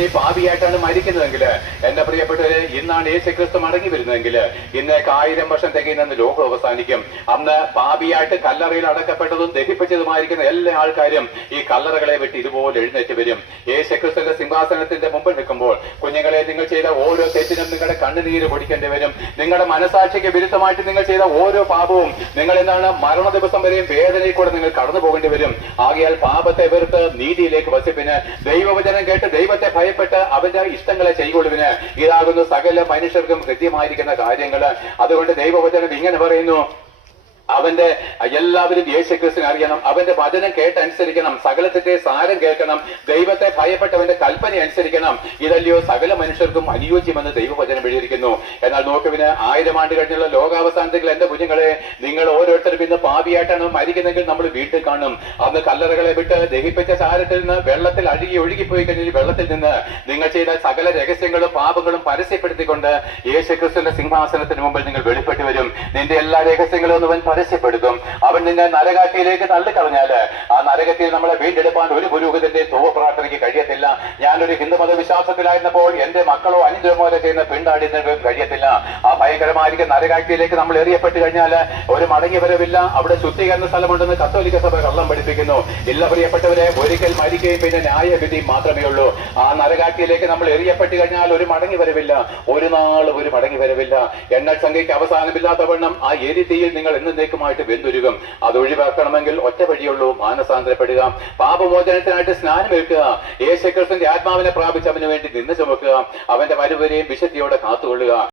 നീ പാപിയായിട്ടാണ് മരിക്കുന്നതെങ്കിൽ എന്റെ പ്രിയപ്പെട്ടവരെ ഇന്നാണ് യേശു ക്രിസ്തു മടങ്ങി വരുന്നതെങ്കിൽ ഇന്നേക്ക് ആയിരം വർഷം തികയുന്ന ലോകം അവസാനിക്കും. അന്ന് പാപിയായിട്ട് കല്ലറയിൽ അടക്കപ്പെട്ടതും ദഹിപ്പിച്ചതുമായിരിക്കുന്ന എല്ലാ ആൾക്കാരും ഈ കല്ലറകളെ വിട്ട് ഇതുപോലെ എഴുന്നേറ്റ് വരും. യേശു ക്രിസ്തുവിന്റെ സിംഹാസനത്തിന്റെ മുമ്പിൽ നിൽക്കുമ്പോൾ കുഞ്ഞുങ്ങളെ നിങ്ങൾ ചെയ്ത ഓരോ തെറ്റിനും നിങ്ങളുടെ കണ്ണുനീര് പൊടിക്കേണ്ടി വരും. നിങ്ങളുടെ മനസാക്ഷിക്ക് വിരുദ്ധമായിട്ട് നിങ്ങൾ ചെയ്ത ഓരോ പാപവും നിങ്ങൾ എന്താണ് മരണ ദിവസം വരെയും വേദനയിൽ കൂടെ നിങ്ങൾ കടന്നു പോകേണ്ടി വരും. ആകയാൽ പാപത്തെ വെറുത്ത് നീതിയിലേക്ക് വസിപ്പിന് ദൈവവചനം കേട്ട് ദൈവത്തെ ഭയപ്പെട്ട് അവന്റെ ഇഷ്ടങ്ങളെ ചെയ്യുകൊള്ളുവിന് ഇതാകുന്നു സകല മനുഷ്യർക്കും ഹൃദ്യമായിരിക്കുന്ന കാര്യങ്ങൾ. അതുകൊണ്ട് ദൈവവചനം ഇങ്ങനെ പറയുന്നു അവന്റെ എല്ലാവരും യേശുക്രിസ്തുവിനെ അറിയണം. അവന്റെ വചനം കേട്ടനുസരിക്കണം. സകലത്തിന്റെ സാരം കേൾക്കണം. ദൈവത്തെ ഭയപ്പെട്ടവന്റെ കൽപ്പന അനുസരിക്കണം. ഇതല്ലയോ സകല മനുഷ്യർക്കും അനുയോജ്യമെന്ന് ദൈവവചനം എഴുതിയിരിക്കുന്നു. എന്നാൽ നോക്കുവിന് ആയിരം ആണ്ട് കഴിഞ്ഞുള്ള ലോകാവസാനത്തിൽ എന്റെ കുഞ്ഞുങ്ങളെ നിങ്ങൾ ഓരോരുത്തരും ഇന്ന് പാപിയായിട്ടാണ് മരിക്കുന്നെങ്കിൽ നമ്മൾ വീട്ടിൽ കാണും. അന്ന് കല്ലറകളെ വിട്ട് ദഹിപ്പിച്ച സാരത്തിൽ നിന്ന് വെള്ളത്തിൽ അഴുകി ഒഴുകിപ്പോയി കഴിഞ്ഞ വെള്ളത്തിൽ നിന്ന് നിങ്ങൾ ചെയ്ത സകല രഹസ്യങ്ങളും പാപങ്ങളും പരസ്യപ്പെടുത്തിക്കൊണ്ട് യേശുക്രിസ്തുവിന്റെ സിംഹാസനത്തിന് മുമ്പിൽ നിങ്ങൾ വെളിപ്പെട്ടു വരും. നിന്റെ എല്ലാ രഹസ്യങ്ങളും അവൻ പരസ്യപ്പെടുത്തും. അവൻ നിന്നെ നരകാട്ടിയിലേക്ക് തള്ളിക്കളഞ്ഞാൽ ആ നരകത്തിൽ നമ്മളെ വീണ്ടെടുപ്പാൻ ഒരു പുരോഹിതന്റെ തോവ പ്രാർത്ഥനയ്ക്ക് കഴിയത്തില്ല. ഞാനൊരു ഹിന്ദുമത വിശ്വാസത്തിലായിരുന്നപ്പോൾ എന്റെ മക്കളോ അനുജമോ ചെയ്യുന്ന പിണ്ടാടി കഴിയത്തില്ല. ആ ഭയങ്കരമായിരിക്കും നരകാട്ടിയിലേക്ക് നമ്മൾ എറിയപ്പെട്ട് കഴിഞ്ഞാൽ ഒരു മടങ്ങി വരവില്ല അവിടെ ശുദ്ധീകരണ സ്ഥലമുണ്ടെന്ന് കത്തോലിക്ക സഭ കള്ളം പഠിപ്പിക്കുന്നു. ഇല്ല പ്രിയപ്പെട്ടവരെ ഒരിക്കൽ മരിക്കുകയും പിന്നെ ന്യായവിധി മാത്രമേ ഉള്ളൂ. ആ നരകാട്ടിയിലേക്ക് നമ്മൾ എറിയപ്പെട്ട് കഴിഞ്ഞാൽ ഒരു മടങ്ങി വരവില്ല ഒരു നാൾ ഒരു മടങ്ങി വരവില്ല എണ്ണൽ സംഖ്യയ്ക്ക് അവസാനമില്ലാത്ത വണ്ണം ആ എരിതിയിൽ നിങ്ങൾ എന്നേക്കുമായിട്ട് വെന്തുരുകും. അത് ഒഴിവാക്കണമെങ്കിൽ ഒറ്റ വഴിയുള്ളൂ. മാനസാന്തരപ്പെടുക പാപമോചനത്തിനായിട്ട് സ്നാനമേൽക്കുക. യേശുക്രിസ്തുവിന്റെ ആത്മാവിനെ പ്രാപിച്ച് അവന് വേണ്ടി നിന്ന് ചുമക്കുക. അവന്റെ വരുവരെയും വിശുദ്ധിയോടെ കാത്തുകൊള്ളുക.